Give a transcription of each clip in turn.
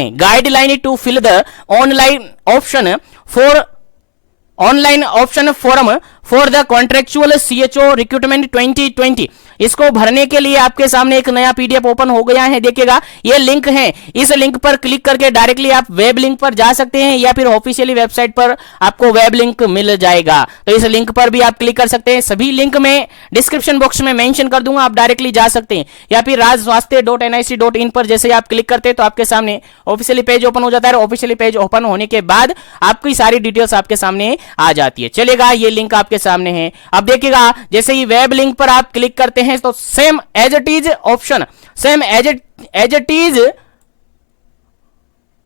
Guideline to fill the online option form for the contractual CHO recruitment 2020। इसको भरने के लिए आपके सामने एक नया पीडीएफ ओपन हो गया है। देखिएगा ये लिंक है, इस लिंक पर क्लिक करके डायरेक्टली आप वेब लिंक पर जा सकते हैं या फिर ऑफिशियली वेबसाइट पर आपको वेब लिंक मिल जाएगा। तो इस लिंक पर भी आप क्लिक कर सकते हैं। सभी लिंक में डिस्क्रिप्शन बॉक्स में मेंशन कर दूंगा, आप डायरेक्टली जा सकते हैं। या फिर rajswasthya.nic.in पर जैसे आप क्लिक करते हैं तो आपके सामने ऑफिशियली पेज ओपन हो जाता है। ऑफिशियली पेज ओपन होने के बाद आपकी सारी डिटेल्स आपके सामने आ जाती है। चलेगा, ये लिंक आपके सामने है। अब देखिएगा जैसे ही वेब लिंक पर आप क्लिक करते हैं तो same as it is option, same as it is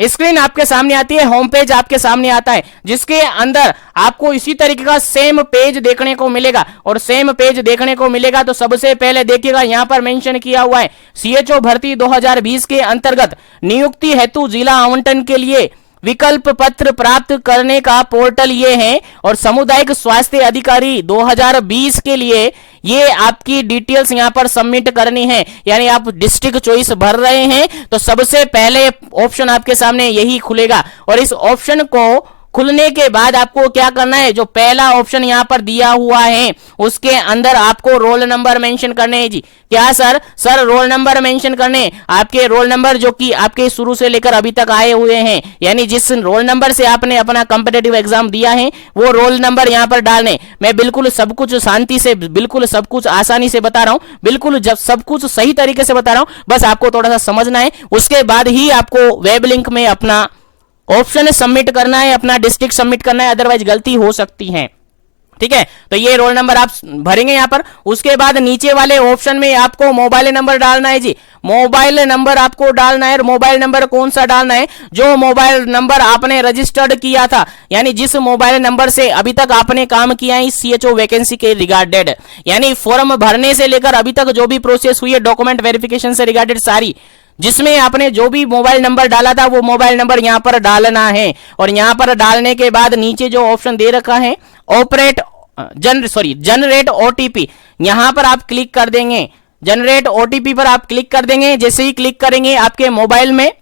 screen आपके सामने आती है, होम पेज आपके सामने आता है, जिसके अंदर आपको इसी तरीके का सेम पेज देखने को मिलेगा। और सेम पेज देखने को मिलेगा तो सबसे पहले देखिएगा यहां पर मेंशन किया हुआ है सीएचओ भर्ती 2020 के अंतर्गत नियुक्ति हेतु जिला आवंटन के लिए विकल्प पत्र प्राप्त करने का पोर्टल ये है। और सामुदायिक स्वास्थ्य अधिकारी 2020 के लिए ये आपकी डिटेल्स यहां पर सबमिट करनी है। यानी आप डिस्ट्रिक्ट चॉइस भर रहे हैं तो सबसे पहले ऑप्शन आपके सामने यही खुलेगा। और इस ऑप्शन को खुलने के बाद आपको क्या करना है, जो पहला ऑप्शन यहां पर दिया हुआ है उसके अंदर आपको रोल नंबर मेंशन करने हैं। जी क्या सर? रोल नंबर मेंशन करने, आपके रोल नंबर जो कि आपके शुरू से लेकर अभी तक आए हुए हैं, यानी जिस रोल नंबर से आपने अपना कॉम्पिटिटिव एग्जाम दिया है वो रोल नंबर यहां पर डालने। मैं बिल्कुल सब कुछ शांति से, बिल्कुल सब कुछ आसानी से बता रहा हूं, बिल्कुल जब सब कुछ सही तरीके से बता रहा हूं, बस आपको थोड़ा सा समझना है। उसके बाद ही आपको वेब लिंक में अपना ऑप्शन सबमिट करना है, अपना डिस्ट्रिक्ट सबमिट करना है, अदरवाइज गलती हो सकती है। ठीक है, तो ये रोल नंबर आप भरेंगे यहां पर। उसके बाद नीचे वाले ऑप्शन में आपको मोबाइल नंबर डालना है। जी मोबाइल नंबर आपको डालना है। मोबाइल नंबर कौन सा डालना है? जो मोबाइल नंबर आपने रजिस्टर्ड किया था, यानी जिस मोबाइल नंबर से अभी तक आपने काम किया है सीएचओ वैकेंसी के रिगार्डेड, यानी फॉर्म भरने से लेकर अभी तक जो भी प्रोसेस हुई है डॉक्यूमेंट वेरिफिकेशन से रिगार्डेड सारी, जिसमें आपने जो भी मोबाइल नंबर डाला था वो मोबाइल नंबर यहां पर डालना है। और यहां पर डालने के बाद नीचे जो ऑप्शन दे रखा है जनरेट ओटीपी, यहां पर आप क्लिक कर देंगे। जनरेट ओटीपी पर आप क्लिक कर देंगे। जैसे ही क्लिक करेंगे आपके मोबाइल में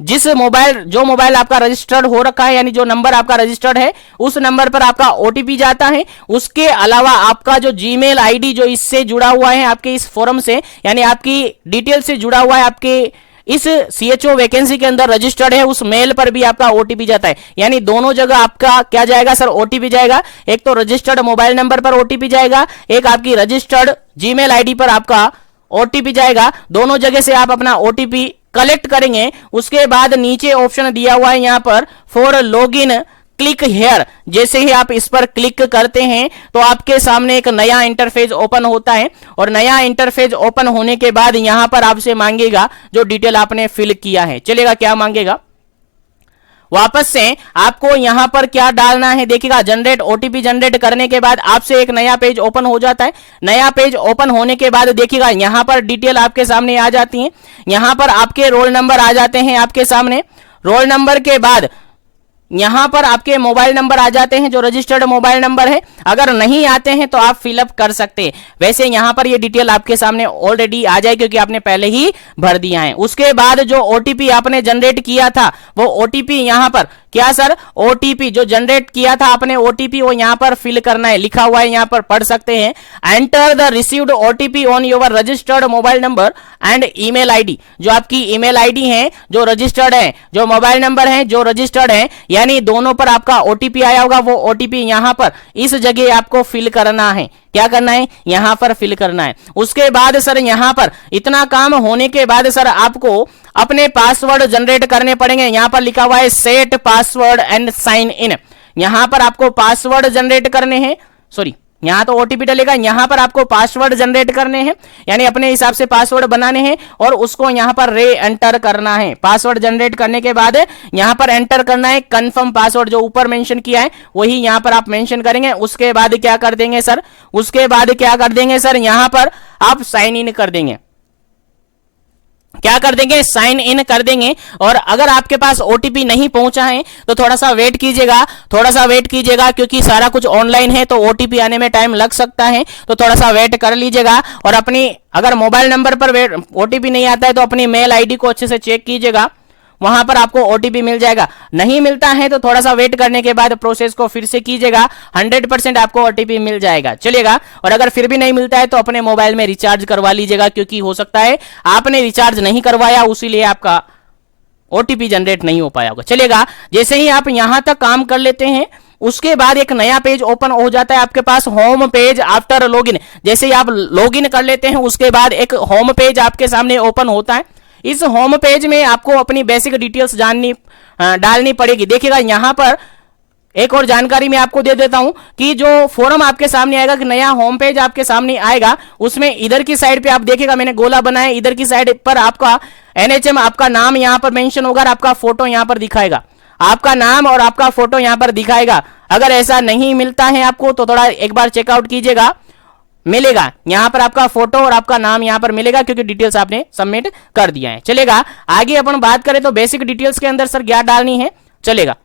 जो मोबाइल आपका रजिस्टर्ड हो रखा है, यानी जो नंबर आपका रजिस्टर्ड है उस नंबर पर आपका ओटीपी जाता है। उसके अलावा आपका जो जीमेल आईडी जो इससे जुड़ा हुआ है, आपके इस फॉर्म से, यानी आपकी डिटेल से जुड़ा हुआ है, आपके इस सीएचओ वैकेंसी के अंदर रजिस्टर्ड है, उस मेल पर भी आपका ओटीपी जाता है। यानी दोनों जगह आपका क्या जाएगा सर? ओटीपी जाएगा। एक तो रजिस्टर्ड मोबाइल नंबर पर ओटीपी जाएगा, एक आपकी रजिस्टर्ड जीमेल आईडी पर आपका ओटीपी जाएगा। दोनों जगह से आप अपना ओटीपी कलेक्ट करेंगे। उसके बाद नीचे ऑप्शन दिया हुआ है यहां पर फॉर लॉगिन, क्लिक हेयर। जैसे ही आप इस पर क्लिक करते हैं तो आपके सामने एक नया इंटरफेस ओपन होता है। और नया इंटरफेस ओपन होने के बाद यहां पर आपसे मांगेगा जो डिटेल आपने फिल किया है। चलेगा, क्या मांगेगा? वापस से आपको यहां पर क्या डालना है, देखिएगा जनरेट ओटीपी जनरेट करने के बाद आपसे एक नया पेज ओपन हो जाता है। नया पेज ओपन होने के बाद देखिएगा यहां पर डिटेल आपके सामने आ जाती है। यहां पर आपके रोल नंबर आ जाते हैं आपके सामने। रोल नंबर के बाद यहां पर आपके मोबाइल नंबर आ जाते हैं जो रजिस्टर्ड मोबाइल नंबर है। अगर नहीं आते हैं तो आप फिलअप कर सकते हैं। वैसे यहां पर ये डिटेल आपके सामने ऑलरेडी आ जाए क्योंकि आपने पहले ही भर दिया है। उसके बाद जो ओटीपी आपने जनरेट किया था वो ओटीपी यहां पर क्या सर? ओटीपी जो जनरेट किया था आपने ओटीपी वो यहां पर फिल करना है। लिखा हुआ है यहां पर, पढ़ सकते हैं। Enter the received OTP on your registered mobile number and email ID. जो आपकी ईमेल आईडी है जो रजिस्टर्ड है, जो मोबाइल नंबर है जो रजिस्टर्ड है, यानी दोनों पर आपका ओटीपी आया होगा, वो ओटीपी यहां पर इस जगह आपको फिल करना है। क्या करना है? यहां पर फिल करना है। उसके बाद सर यहां पर इतना काम होने के बाद सर आपको अपने पासवर्ड जनरेट करने पड़ेंगे। यहां पर लिखा हुआ है set password and sign in. यहां पर आपको पासवर्ड जनरेट करने हैं, यहां तो ओटीपी डलेगा, यहां पर आपको पासवर्ड जनरेट करने हैं, यानी अपने हिसाब से पासवर्ड बनाने हैं और उसको यहां पर रे एंटर करना है। पासवर्ड जनरेट करने के बाद यहां पर एंटर करना है कंफर्म पासवर्ड, जो ऊपर मेंशन किया है वही यहां पर आप मेंशन करेंगे। उसके बाद क्या कर देंगे सर? यहां पर आप साइन इन कर देंगे। क्या कर देंगे? साइन इन कर देंगे। और अगर आपके पास ओटीपी नहीं पहुंचा है तो थोड़ा सा वेट कीजिएगा, क्योंकि सारा कुछ ऑनलाइन है तो ओटीपी आने में टाइम लग सकता है, तो थोड़ा सा वेट कर लीजिएगा। और अपनी अगर मोबाइल नंबर पर ओटीपी नहीं आता है तो अपनी मेल आईडी को अच्छे से चेक कीजिएगा। वहां पर आपको ओटीपी मिल जाएगा। नहीं मिलता है तो थोड़ा सा वेट करने के बाद प्रोसेस को फिर से कीजिएगा, 100% आपको ओटीपी मिल जाएगा, चलेगा। और अगर फिर भी नहीं मिलता है तो अपने मोबाइल में रिचार्ज करवा लीजिएगा, क्योंकि हो सकता है आपने रिचार्ज नहीं करवाया, उसीलिए आपका ओटीपी जनरेट नहीं हो पाया होगा, चलेगा। जैसे ही आप यहां तक काम कर लेते हैं, उसके बाद एक नया पेज ओपन हो जाता है आपके पास, होम पेज आफ्टर लॉगिन। जैसे ही आप लॉगिन कर लेते हैं, उसके बाद एक होम पेज आपके सामने ओपन होता है। इस होम पेज में आपको अपनी बेसिक डिटेल्स डालनी पड़ेगी। देखिएगा यहां पर एक और जानकारी मैं आपको दे देता हूं कि जो फॉर्म आपके सामने आएगा, कि नया होम पेज आपके सामने आएगा, उसमें इधर की साइड पे आप देखिएगा मैंने गोला बनाया, इधर की साइड पर आपका एनएचएम, आपका नाम यहां पर मेंशन होगा और आपका फोटो यहां पर दिखाएगा, आपका नाम और आपका फोटो यहां पर दिखाएगा। अगर ऐसा नहीं मिलता है आपको तो थोड़ा एक बार चेकआउट कीजिएगा, मिलेगा यहां पर आपका फोटो और आपका नाम यहां पर मिलेगा, क्योंकि डिटेल्स आपने सबमिट कर दिया है, चलेगा। आगे अपन बात करें तो बेसिक डिटेल्स के अंदर सर क्या डालनी है, चलेगा।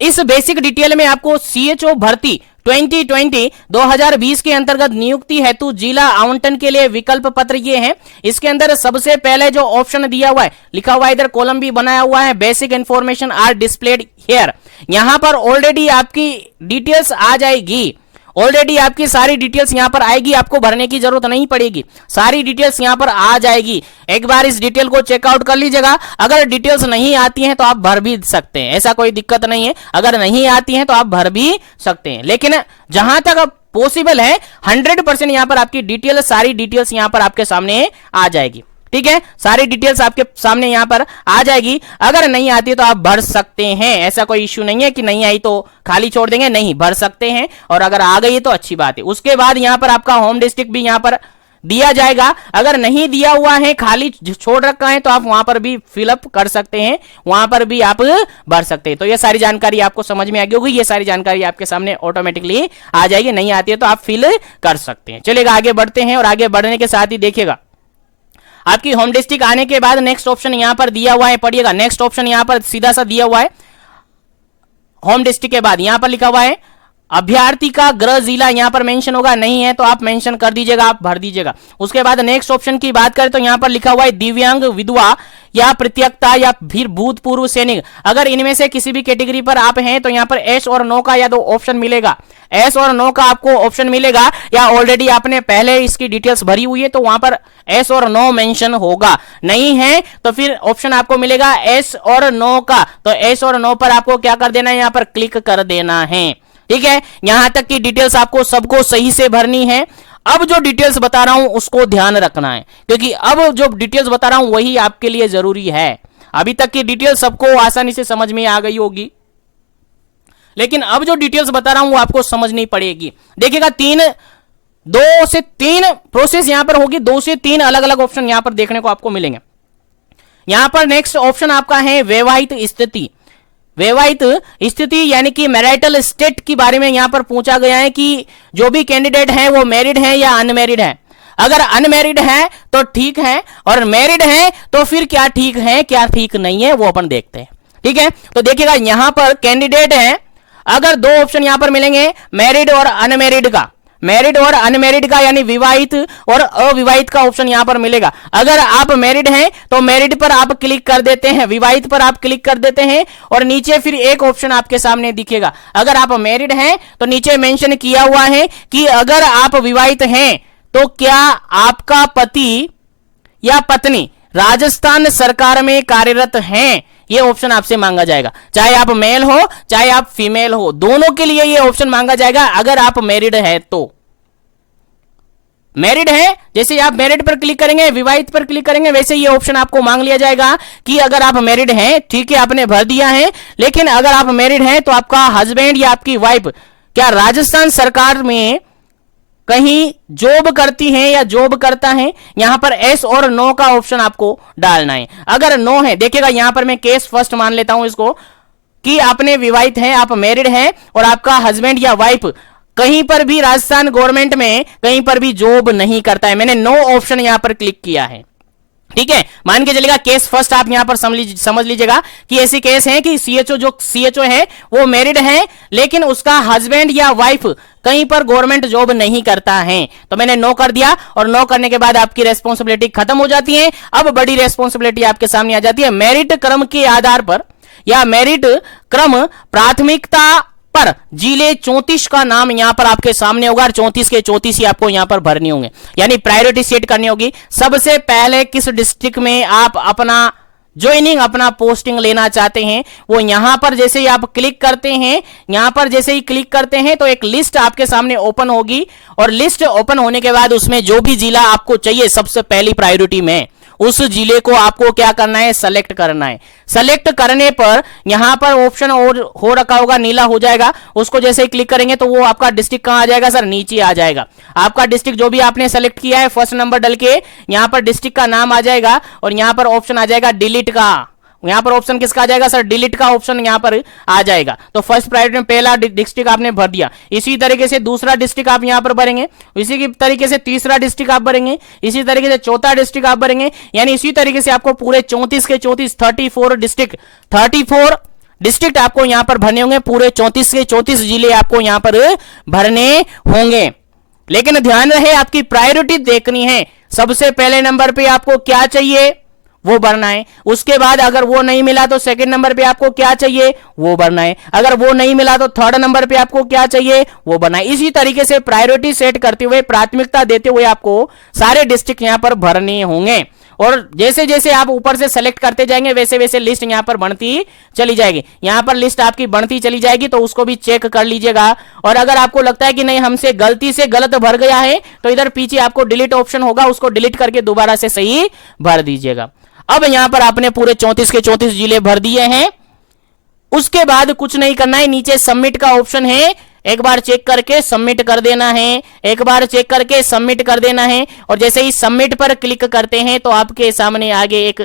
इस बेसिक डिटेल में आपको सीएचओ भर्ती 2020 के अंतर्गत नियुक्ति हेतु जिला आवंटन के लिए विकल्प पत्र ये हैं। इसके अंदर सबसे पहले जो ऑप्शन दिया हुआ है, लिखा हुआ है इधर कॉलम भी बनाया हुआ है, basic information are displayed here. यहां पर ऑलरेडी आपकी डिटेल्स आ जाएगी, ऑलरेडी आपकी सारी डिटेल्स यहां पर आएगी, आपको भरने की जरूरत नहीं पड़ेगी, सारी डिटेल्स यहां पर आ जाएगी। एक बार इस डिटेल को चेकआउट कर लीजिएगा। अगर डिटेल्स नहीं आती हैं तो आप भर भी सकते हैं, ऐसा कोई दिक्कत नहीं है। अगर नहीं आती हैं तो आप भर भी सकते हैं, लेकिन जहां तक पॉसिबल है 100% यहां पर आपकी डिटेल, सारी डिटेल्स यहां पर आपके सामने आ जाएगी, ठीक है। सारी डिटेल्स आपके सामने यहां पर आ जाएगी। अगर नहीं आती तो आप भर सकते हैं, ऐसा कोई इश्यू नहीं है कि नहीं आई तो खाली छोड़ देंगे, नहीं, भर सकते हैं। और अगर आ गई तो अच्छी बात है। उसके बाद यहां पर आपका होम डिस्ट्रिक्ट भी यहां पर दिया जाएगा। अगर नहीं दिया हुआ है, खाली छोड़ रखा है, तो आप वहां पर भी फिलअप कर सकते हैं, वहां पर भी आप भर सकते हैं। तो ये सारी जानकारी आपको समझ में आ गई होगी, ये सारी जानकारी आपके सामने ऑटोमेटिकली आ जाएगी। नहीं आती है तो आप फिल कर सकते हैं, चलेगा। आगे बढ़ते हैं और आगे बढ़ने के साथ ही देखिएगा आपकी होम डिस्ट्रिक्ट आने के बाद नेक्स्ट ऑप्शन यहां पर दिया हुआ है, पढ़िएगा। नेक्स्ट ऑप्शन यहां पर सीधा सा दिया हुआ है, होम डिस्ट्रिक्ट के बाद यहां पर लिखा हुआ है अभ्यर्थी का गृह जिला, यहां पर मेंशन होगा, नहीं है तो आप मेंशन कर दीजिएगा, आप भर दीजिएगा। उसके बाद नेक्स्ट ऑप्शन की बात करें तो यहां पर लिखा हुआ है दिव्यांग, विधवा या प्रत्यक्ता या फिर भूतपूर्व सैनिक। अगर इनमें से किसी भी कैटेगरी पर आप हैं तो यहां पर एस और नो का या तो ऑप्शन मिलेगा, एस और नो का आपको ऑप्शन मिलेगा, या ऑलरेडी आपने पहले इसकी डिटेल्स भरी हुई है तो वहां पर एस और नो मेंशन होगा। नहीं है तो फिर ऑप्शन आपको मिलेगा एस और नो का, तो एस और नो पर आपको क्या कर देना है, यहां पर क्लिक कर देना है, ठीक है। यहां तक की डिटेल्स आपको सबको सही से भरनी है। अब जो डिटेल्स बता रहा हूं उसको ध्यान रखना है, क्योंकि अब जो डिटेल्स बता रहा हूं वही आपके लिए जरूरी है। अभी तक की डिटेल्स सबको आसानी से समझ में आ गई होगी, लेकिन अब जो डिटेल्स बता रहा हूं वो आपको समझनी पड़ेगी। देखिएगा 2 से 3 प्रोसेस यहां पर होगी, 2 से 3 अलग अलग ऑप्शन यहां पर देखने को आपको मिलेंगे। यहां पर नेक्स्ट ऑप्शन आपका है वैवाहिक स्थिति। वैवाहिक स्थिति यानी कि मैरिटल स्टेट के बारे में यहां पर पूछा गया है कि जो भी कैंडिडेट है वो मैरिड है या अनमैरिड है। अगर अनमैरिड है तो ठीक है, और मैरिड है तो फिर क्या ठीक है क्या ठीक नहीं है वो अपन देखते हैं, ठीक है। तो देखिएगा यहां पर कैंडिडेट है, अगर 2 ऑप्शन यहां पर मिलेंगे, मैरिड और अनमैरिड का, मैरिड और अनमैरिड का यानी विवाहित और अविवाहित का ऑप्शन यहां पर मिलेगा। अगर आप मैरिड हैं तो मैरिड पर आप क्लिक कर देते हैं, विवाहित पर आप क्लिक कर देते हैं, और नीचे फिर एक ऑप्शन आपके सामने दिखेगा। अगर आप मैरिड हैं तो नीचे मेंशन किया हुआ है कि अगर आप विवाहित हैं तो क्या आपका पति या पत्नी राजस्थान सरकार में कार्यरत हैं, ये ऑप्शन आपसे मांगा जाएगा। चाहे आप मेल हो चाहे आप फीमेल हो, दोनों के लिए ये ऑप्शन मांगा जाएगा। अगर आप मैरिड है तो, मैरिड है जैसे आप मैरिड पर क्लिक करेंगे, विवाहित पर क्लिक करेंगे, वैसे ये ऑप्शन आपको मांग लिया जाएगा कि अगर आप मैरिड हैं, ठीक है आपने भर दिया है, लेकिन अगर आप मैरिड हैं तो आपका हस्बैंड या आपकी वाइफ क्या राजस्थान सरकार में कहीं जॉब करती हैं या जॉब करता है, यहां पर एस और नो का ऑप्शन आपको डालना है। अगर नो है, देखिएगा यहां पर मैं केस फर्स्ट मान लेता हूं इसको कि आपने विवाहित हैं, आप मैरिड हैं और आपका हस्बैंड या वाइफ कहीं पर भी राजस्थान गवर्नमेंट में कहीं पर भी जॉब नहीं करता है। मैंने नो ऑप्शन यहां पर क्लिक किया है। ठीक है, मान के चलेगा केस फर्स्ट आप यहां पर समझ लीजिएगा कि ऐसी केस है कि सीएचओ जो सीएचओ है वो मैरिड है, लेकिन उसका हस्बैंड या वाइफ कहीं पर गवर्नमेंट जॉब नहीं करता है। तो मैंने नो कर दिया, और नो करने के बाद आपकी रेस्पॉन्सिबिलिटी खत्म हो जाती है। अब बड़ी रेस्पॉन्सिबिलिटी आपके सामने आ जाती है। मेरिट क्रम के आधार पर या मेरिट क्रम प्राथमिकता पर जिले 34 का नाम यहां पर आपके सामने होगा, और 34 के 34 ही आपको यहां पर भरने होंगे, यानी प्रायोरिटी सेट करनी होगी। सबसे पहले किस डिस्ट्रिक्ट में आप अपना ज्वाइनिंग, अपना पोस्टिंग लेना चाहते हैं, वो यहां पर जैसे ही आप क्लिक करते हैं, यहां पर जैसे ही क्लिक करते हैं तो एक लिस्ट आपके सामने ओपन होगी, और लिस्ट ओपन होने के बाद उसमें जो भी जिला आपको चाहिए सबसे पहली प्रायोरिटी में, उस जिले को आपको क्या करना है, सेलेक्ट करना है। सेलेक्ट करने पर यहां पर ऑप्शन और हो रखा होगा, नीला हो जाएगा, उसको जैसे ही क्लिक करेंगे तो वो आपका डिस्ट्रिक्ट कहां आ जाएगा सर, नीचे आ जाएगा। आपका डिस्ट्रिक्ट जो भी आपने सेलेक्ट किया है फर्स्ट नंबर डल के यहां पर डिस्ट्रिक्ट का नाम आ जाएगा, और यहां पर ऑप्शन आ जाएगा डिलीट का। यहां पर ऑप्शन किसका आ जाएगा सर, डिलीट का ऑप्शन यहां पर आ जाएगा। तो फर्स्ट प्रायोरिटी में पहला डिस्ट्रिक्ट आपने भर दिया, इसी तरीके से दूसरा डिस्ट्रिक्ट आप यहां पर भरेंगे, इसी की तरीके से तीसरा डिस्ट्रिक्ट आप भरेंगे, इसी तरीके से चौथा डिस्ट्रिक्ट आप भरेंगे, यानी इसी तरीके से आपको पूरे 34 के 34 34 डिस्ट्रिक्ट आपको यहां पर भरने होंगे। पूरे 34 के 34 जिले आपको यहां पर भरने होंगे। लेकिन ध्यान रहे आपकी प्रायोरिटी देखनी है, सबसे पहले नंबर पे आपको क्या चाहिए वो भरना है। उसके बाद अगर वो नहीं मिला तो सेकंड नंबर पे आपको क्या चाहिए वो भरना है। अगर वो नहीं मिला तो थर्ड नंबर पे आपको क्या चाहिए वो भरना है। इसी तरीके से प्रायोरिटी सेट करते हुए, प्राथमिकता देते हुए आपको सारे डिस्ट्रिक्ट यहां पर भरने होंगे, और जैसे जैसे आप ऊपर से सेलेक्ट करते जाएंगे वैसे वैसे लिस्ट यहां पर बढ़ती चली जाएगी। यहां पर लिस्ट आपकी बढ़ती चली जाएगी, तो उसको भी चेक कर लीजिएगा। और अगर आपको लगता है कि नहीं हमसे गलती से गलत भर गया है तो इधर पीछे आपको डिलीट ऑप्शन होगा, उसको डिलीट करके दोबारा से सही भर दीजिएगा। अब यहां पर आपने पूरे 34 के 34 जिले भर दिए हैं। उसके बाद कुछ नहीं करना है, नीचे सबमिट का ऑप्शन है, एक बार चेक करके सबमिट कर देना है, एक बार चेक करके सबमिट कर देना है। और जैसे ही सबमिट पर क्लिक करते हैं तो आपके सामने आगे एक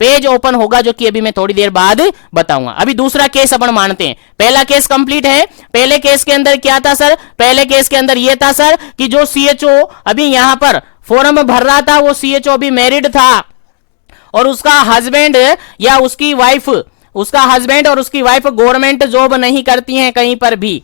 पेज ओपन होगा, जो कि अभी मैं थोड़ी देर बाद बताऊंगा। अभी दूसरा केस अपन मानते हैं, पहला केस कंप्लीट है। पहले केस के अंदर क्या था सर, पहले केस के अंदर यह था सर कि जो सीएचओ अभी यहां पर फॉर्म भर रहा था वो सीएचओ अभी मैरिड था, और उसका हस्बैंड या उसकी वाइफ, उसका हस्बैंड और उसकी वाइफ गवर्नमेंट जॉब नहीं करती हैं कहीं पर भी,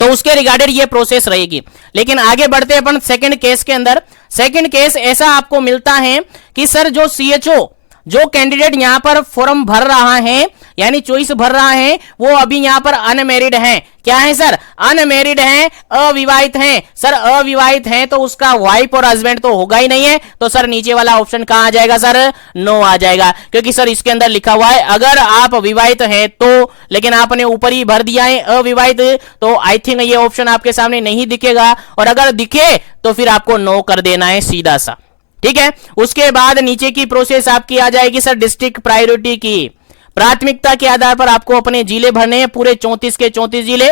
तो उसके रिगार्डेड ये प्रोसेस रहेगी। लेकिन आगे बढ़ते अपन सेकंड केस के अंदर। सेकंड केस ऐसा आपको मिलता है कि सर जो सीएचओ, जो कैंडिडेट यहां पर फॉर्म भर रहा है यानी चॉइस भर रहा है, वो अभी यहां पर अनमैरिड है। क्या है सर, अनमैरिड है, अविवाहित है। सर अविवाहित है तो उसका वाइफ और हस्बैंड तो होगा ही नहीं है, तो सर नीचे वाला ऑप्शन कहां आ जाएगा सर, नो आ जाएगा। क्योंकि सर इसके अंदर लिखा हुआ है अगर आप विवाहित हैं तो, लेकिन आपने ऊपर ही भर दिया है अविवाहित, तो आई थिंक ये ऑप्शन आपके सामने नहीं दिखेगा, और अगर दिखे तो फिर आपको नो कर देना है सीधा सा। ठीक है, उसके बाद नीचे की प्रोसेस आपकी आ जाएगी सर डिस्ट्रिक्ट प्रायोरिटी की। प्राथमिकता के आधार पर आपको अपने जिले भरने हैं, पूरे 34 के 34 जिले।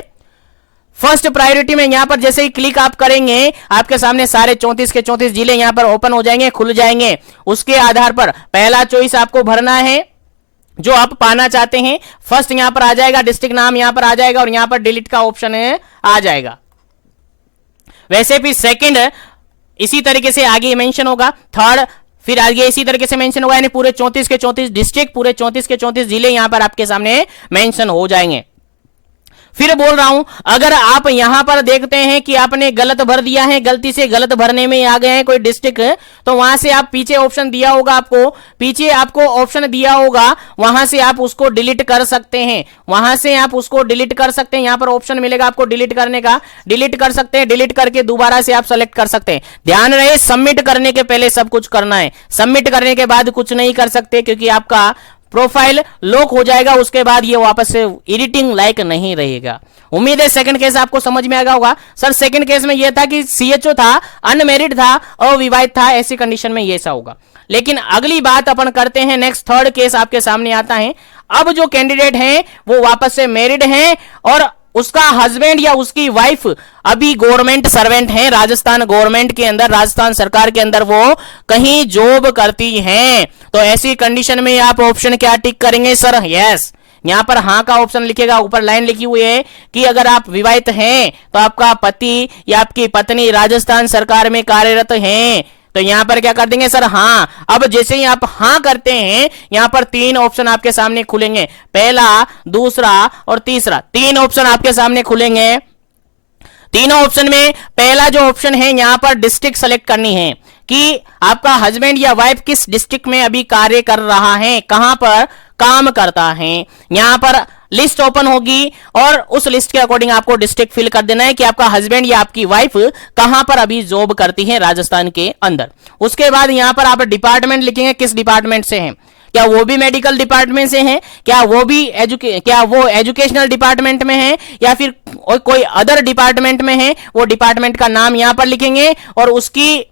फर्स्ट प्रायोरिटी में यहां पर जैसे ही क्लिक आप करेंगे आपके सामने सारे 34 के 34 जिले यहां पर ओपन हो जाएंगे, खुल जाएंगे। उसके आधार पर पहला चॉइस आपको भरना है जो आप पाना चाहते हैं। फर्स्ट यहां पर आ जाएगा, डिस्ट्रिक्ट नाम यहां पर आ जाएगा, और यहां पर डिलीट का ऑप्शन आ जाएगा। वैसे भी सेकंड इसी तरीके से आगे मेंशन होगा, थर्ड फिर आगे इसी तरीके से मेंशन होगा, यानी पूरे 34 के 34 डिस्ट्रिक्ट, पूरे 34 के 34 जिले यहां पर आपके सामने मेंशन हो जाएंगे। फिर बोल रहा हूं, अगर आप यहां पर देखते हैं कि आपने गलत भर दिया है, गलती से गलत भरने में आ गए हैं कोई डिस्ट्रिक्ट, तो वहां से आप पीछे ऑप्शन दिया होगा, आपको पीछे आपको ऑप्शन दिया होगा, वहां से आप उसको डिलीट कर सकते हैं, वहां से आप उसको डिलीट कर सकते हैं। यहां पर ऑप्शन मिलेगा आपको डिलीट करने का, डिलीट कर सकते हैं, डिलीट करके दोबारा से आप सेलेक्ट कर सकते हैं। ध्यान रहे सबमिट करने के पहले सब कुछ करना है, सबमिट करने के बाद कुछ नहीं कर सकते, क्योंकि आपका प्रोफाइल लॉक हो जाएगा, उसके बाद ये वापस से एडिटिंग लायक नहीं रहेगा। उम्मीद है सेकंड केस आपको समझ में आ गया होगा। सर सेकंड केस में ये था कि सीएचओ था, अनमैरिड था, अविवाहित था, ऐसी कंडीशन में ये ऐसा होगा। लेकिन अगली बात अपन करते हैं, नेक्स्ट थर्ड केस आपके सामने आता है। अब जो कैंडिडेट हैं वो वापस से मैरिड हैं और उसका हस्बैंड या उसकी वाइफ अभी गवर्नमेंट सर्वेंट है, राजस्थान गवर्नमेंट के अंदर, राजस्थान सरकार के अंदर वो कहीं जॉब करती हैं। तो ऐसी कंडीशन में आप ऑप्शन क्या टिक करेंगे सर, यस। यहां पर हां का ऑप्शन लिखेगा, ऊपर लाइन लिखी हुई है कि अगर आप विवाहित हैं तो आपका पति या आपकी पत्नी राजस्थान सरकार में कार्यरत हैं, तो यहां पर क्या कर देंगे सर, हाँ। अब जैसे ही आप हाँ करते हैं, यहां पर 3 ऑप्शन आपके सामने खुलेंगे, पहला, दूसरा और तीसरा, 3 ऑप्शन आपके सामने खुलेंगे। तीनों ऑप्शन में पहला जो ऑप्शन है, यहां पर डिस्ट्रिक्ट सेलेक्ट करनी है कि आपका हस्बैंड या वाइफ किस डिस्ट्रिक्ट में अभी कार्य कर रहा है, कहां पर काम करता है। यहां पर लिस्ट ओपन होगी और उस लिस्ट के अकॉर्डिंग आपको डिस्ट्रिक्ट फिल कर देना है कि आपका हस्बैंड या आपकी वाइफ कहां पर अभी जॉब करती है राजस्थान के अंदर। उसके बाद यहां पर आप डिपार्टमेंट लिखेंगे, किस डिपार्टमेंट से हैं, क्या वो भी मेडिकल डिपार्टमेंट से हैं, क्या वो एजुकेशनल डिपार्टमेंट में है, या फिर कोई अदर डिपार्टमेंट में है। वो डिपार्टमेंट का नाम यहां पर लिखेंगे और उसकी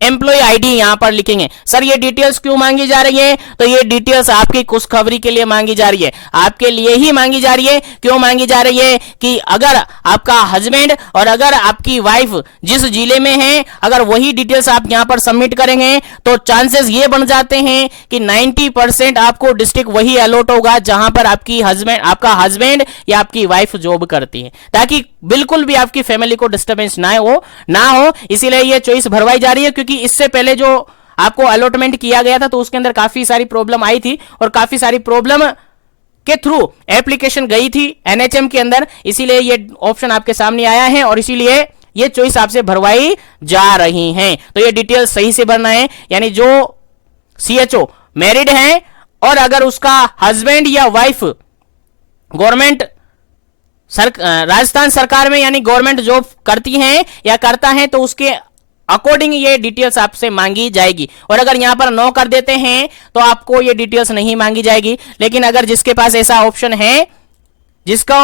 एम्प्लॉय आईडी यहां पर लिखेंगे। सर ये डिटेल्स क्यों मांगी जा रही है, तो ये डिटेल्स आपकी खुशखबरी के लिए मांगी जा रही है, आपके लिए ही मांगी जा रही है। क्यों मांगी जा रही है कि अगर आपका हस्बैंड और अगर आपकी वाइफ जिस जिले में है, अगर वही डिटेल्स आप यहां पर सबमिट करेंगे तो चांसेस ये बन जाते हैं कि 90% आपको डिस्ट्रिक्ट वही अलॉट होगा जहां पर आपका हस्बैंड या आपकी वाइफ जॉब करती है, ताकि बिल्कुल भी आपकी फैमिली को डिस्टर्बेंस ना हो। इसीलिए ये चॉइस भरवाई जा रही है, क्योंकि इससे पहले जो आपको अलॉटमेंट किया गया था तो उसके अंदर काफी सारी प्रॉब्लम आई थी और काफी सारी प्रॉब्लम के थ्रू एप्लीकेशन गई थी एनएचएम के अंदर, इसीलिए ये ऑप्शन आपके सामने आया है और इसीलिए ये चॉइस आपसे भरवाई जा रही है। तो ये डिटेल सही से भरना है, यानी जो सीएचओ मैरिड है और अगर उसका हस्बैंड या वाइफ गवर्नमेंट राजस्थान सरकार में यानी गवर्नमेंट जॉब करती हैं या करता है तो उसके अकॉर्डिंग ये डिटेल्स आपसे मांगी जाएगी। और अगर यहां पर नो कर देते हैं तो आपको ये डिटेल्स नहीं मांगी जाएगी। लेकिन अगर जिसके पास ऐसा ऑप्शन है, जिसका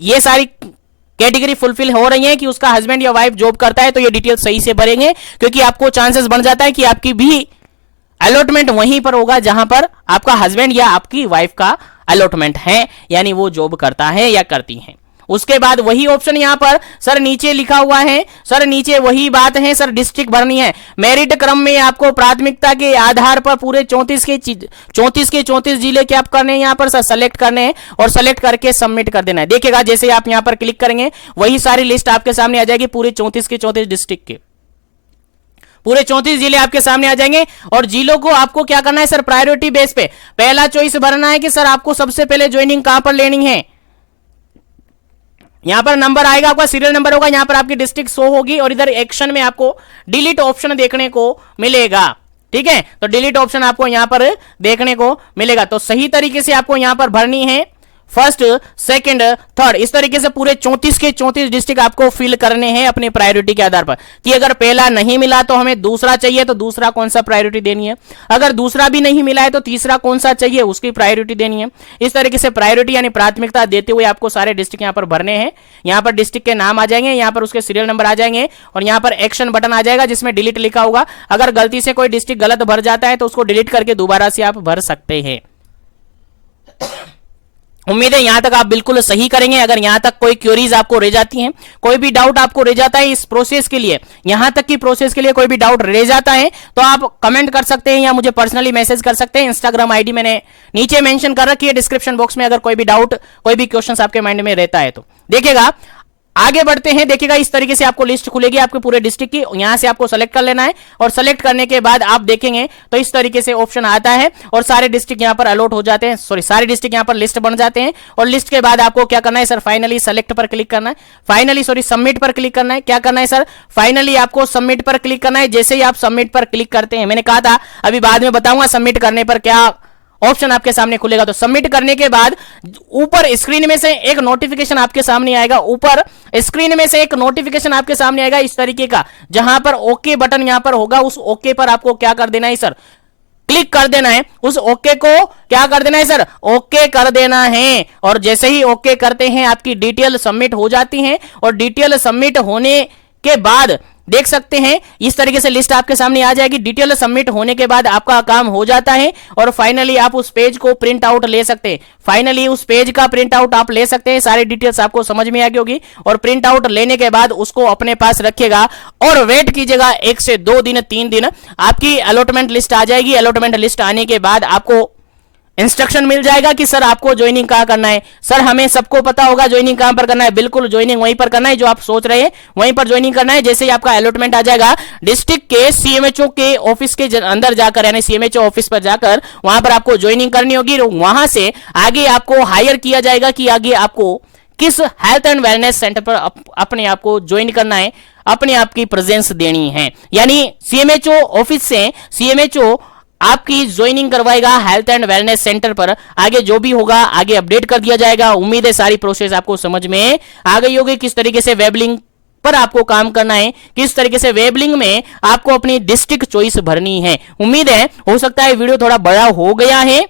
ये सारी कैटेगरी फुलफिल हो रही है कि उसका हस्बैंड या वाइफ जॉब करता है, तो ये डिटेल्स सही से भरेंगे, क्योंकि आपको चांसेस बन जाता है कि आपकी भी अलॉटमेंट वहीं पर होगा जहां पर आपका हस्बैंड या आपकी वाइफ का अलॉटमेंट है, यानी वो जॉब करता है या करती है। उसके बाद वही ऑप्शन यहां पर सर नीचे लिखा हुआ है, सर नीचे वही बात है, सर डिस्ट्रिक्ट भरनी है। मेरिट क्रम में आपको प्राथमिकता के आधार पर पूरे 34 के 34 जिले के आप करने हैं, यहां पर सर सेलेक्ट करने हैं और सेलेक्ट करके सबमिट कर देना है। देखिएगा जैसे आप यहां पर क्लिक करेंगे वही सारी लिस्ट आपके सामने आ जाएगी, पूरे 34 के 34 डिस्ट्रिक्ट के पूरे 34 जिले आपके सामने आ जाएंगे। और जिलों को आपको क्या करना है सर, प्रायोरिटी बेस पे पहला चॉइस भरना है कि सर आपको सबसे पहले ज्वाइनिंग कहां पर लेनी है। यहां पर नंबर आएगा, आपका सीरियल नंबर होगा, यहां पर आपकी डिस्ट्रिक्ट शो होगी और इधर एक्शन में आपको डिलीट ऑप्शन देखने को मिलेगा। ठीक है, तो डिलीट ऑप्शन आपको यहां पर देखने को मिलेगा। तो सही तरीके से आपको यहां पर भरनी है फर्स्ट, सेकंड, थर्ड, इस तरीके से पूरे 34 के 34 डिस्ट्रिक्ट आपको फिल करने हैं अपने प्रायोरिटी के आधार पर, कि अगर पहला नहीं मिला तो हमें दूसरा चाहिए तो दूसरा कौन सा प्रायोरिटी देनी है, अगर दूसरा भी नहीं मिला है तो तीसरा कौन सा चाहिए उसकी प्रायोरिटी देनी है। इस तरीके से प्रायोरिटी यानी प्राथमिकता देते हुए आपको सारे डिस्ट्रिक्ट यहां पर भरने हैं। यहां पर डिस्ट्रिक्ट के नाम आ जाएंगे, यहां पर उसके सीरियल नंबर आ जाएंगे और यहां पर एक्शन बटन आ जाएगा जिसमें डिलीट लिखा होगा। अगर गलती से कोई डिस्ट्रिक्ट गलत भर जाता है तो उसको डिलीट करके दोबारा से आप भर सकते हैं। उम्मीद है यहां तक आप बिल्कुल सही करेंगे। अगर यहां तक कोई क्वेरीज आपको रह जाती हैं, कोई भी डाउट आपको रह जाता है इस प्रोसेस के लिए, यहां तक की प्रोसेस के लिए कोई भी डाउट रह जाता है तो आप कमेंट कर सकते हैं या मुझे पर्सनली मैसेज कर सकते हैं। इंस्टाग्राम आईडी मैंने नीचे मेंशन कर रखी है डिस्क्रिप्शन बॉक्स में, अगर कोई भी डाउट कोई भी क्वेश्चन आपके माइंड में रहता है तो। देखिएगा आगे बढ़ते हैं, देखिएगा इस तरीके से आपको लिस्ट खुलेगी आपके पूरे डिस्ट्रिक्ट की, यहां से आपको सेलेक्ट कर लेना है और सेलेक्ट करने के बाद आप देखेंगे तो इस तरीके से ऑप्शन आता है और सारे डिस्ट्रिक्ट यहां पर अलॉट हो जाते हैं, सारे डिस्ट्रिक्ट यहां पर लिस्ट बन जाते हैं। और लिस्ट के बाद आपको क्या करना है सर, फाइनली सेलेक्ट पर क्लिक करना है, सबमिट पर क्लिक करना है। क्या करना है सर, फाइनली आपको सबमिट पर क्लिक करना है। जैसे ही आप सबमिट पर क्लिक करते हैं, मैंने कहा था अभी बाद में बताऊंगा सबमिट करने पर क्या ऑप्शन आपके सामने खुलेगा, तो सबमिट करने के बाद ऊपर स्क्रीन में से एक नोटिफिकेशन आपके सामने आएगा, ऊपर स्क्रीन में से एक नोटिफिकेशन आपके सामने आएगा इस तरीके का, जहां पर ओके बटन यहां पर होगा, उस ओके पर आपको क्या कर देना है सर, क्लिक कर देना है। उस ओके को क्या कर देना है सर, ओके कर देना है। और जैसे ही ओके करते हैं आपकी डिटेल सबमिट हो जाती है और डिटेल सबमिट होने के बाद देख सकते हैं इस तरीके से लिस्ट आपके सामने आ जाएगी। डिटेल सबमिट होने के बाद आपका काम हो जाता है और फाइनली आप उस पेज को प्रिंट आउट ले सकते हैं। फाइनली उस पेज का प्रिंट आउट आप ले सकते हैं, सारी डिटेल्स आपको समझ में आ गई होगी। और प्रिंट आउट लेने के बाद उसको अपने पास रखिएगा और वेट कीजिएगा 1 से 2 दिन 3 दिन, आपकी अलॉटमेंट लिस्ट आ जाएगी। अलॉटमेंट लिस्ट आने के बाद आपको इंस्ट्रक्शन मिल जाएगा कि सर आपको ज्वाइनिंग कहाँ करना है। सर हमें सबको पता होगा ज्वाइनिंग कहाँ पर करना है, बिल्कुल ज्वाइनिंग वहीं पर करना है जो आप सोच रहे हैं, वहीं पर ज्वाइनिंग करना है। जैसे ही आपका अलॉटमेंट आ जाएगा, डिस्ट्रिक्ट के सीएमएचओ के ऑफिस के अंदर जाकर, यानी सीएमएचओ ऑफिस पर जाकर वहां पर आपको ज्वाइनिंग करनी होगी। वहां से आगे आपको हायर किया जाएगा कि आगे आपको किस हेल्थ एंड वेलनेस सेंटर पर अपने आप को ज्वाइन करना है, अपने आप की प्रेजेंस देनी है। यानी सीएमएचओ ऑफिस से सीएमएचओ आपकी ज्वाइनिंग करवाएगा हेल्थ एंड वेलनेस सेंटर पर। आगे जो भी होगा आगे अपडेट कर दिया जाएगा। उम्मीद है सारी प्रोसेस आपको समझ में आ गई होगी, किस तरीके से वेब लिंक पर आपको काम करना है, किस तरीके से वेब लिंक में आपको अपनी डिस्ट्रिक्ट चॉइस भरनी है। उम्मीद है हो सकता है वीडियो थोड़ा बड़ा हो गया है,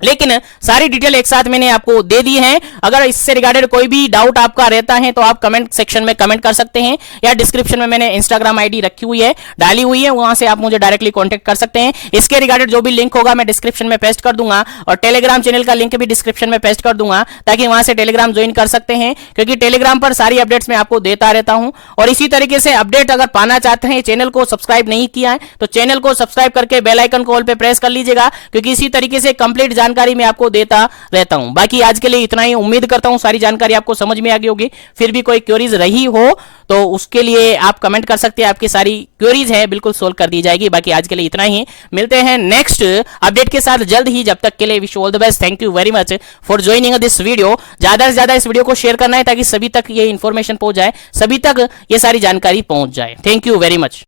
लेकिन सारी डिटेल एक साथ मैंने आपको दे दी है। अगर इससे रिगार्डेड कोई भी डाउट आपका रहता है तो आप कमेंट सेक्शन में कमेंट कर सकते हैं, या डिस्क्रिप्शन में मैंने इंस्टाग्राम आईडी रखी हुई है, डाली हुई है, वहां से आप मुझे डायरेक्टली कांटेक्ट कर सकते हैं। इसके रिगार्डेड जो भी लिंक होगा मैं डिस्क्रिप्शन में पेस्ट कर दूंगा, और टेलीग्राम चैनल का लिंक भी डिस्क्रिप्शन में पेस्ट कर दूंगा, ताकि वहां से टेलीग्राम ज्वाइन कर सकते हैं, क्योंकि टेलीग्राम पर सारी अपडेट्स मैं आपको देता रहता हूं। और इसी तरीके से अपडेट अगर पाना चाहते हैं, चैनल को सब्सक्राइब नहीं किया है तो चैनल को सब्सक्राइब करके बेल आइकन को ऑल पे प्रेस कर लीजिएगा, क्योंकि इसी तरीके से कंप्लीट जानकारी मैं आपको देता रहता हूं। बाकी आज के लिए इतना ही। उम्मीद करता हूं सारी जानकारी आपको समझ में आ गई होगी। फिर भी कोई क्वेरीज रही हो तो उसके लिए आप कमेंट कर सकते हैं, आपकी सारी क्वेरीज है बिल्कुल सोल्व कर दी जाएगी। बाकी आज के लिए इतना ही, मिलते हैं नेक्स्ट अपडेट के साथ जल्द ही। जब तक के लिए wish you all the best. Thank you very much for joining this video. ज्यादा से ज्यादा इस वीडियो को शेयर करना है ताकि सभी तक ये इंफॉर्मेशन पहुंच जाए, सभी तक ये सारी जानकारी पहुंच जाए। Thank you very much.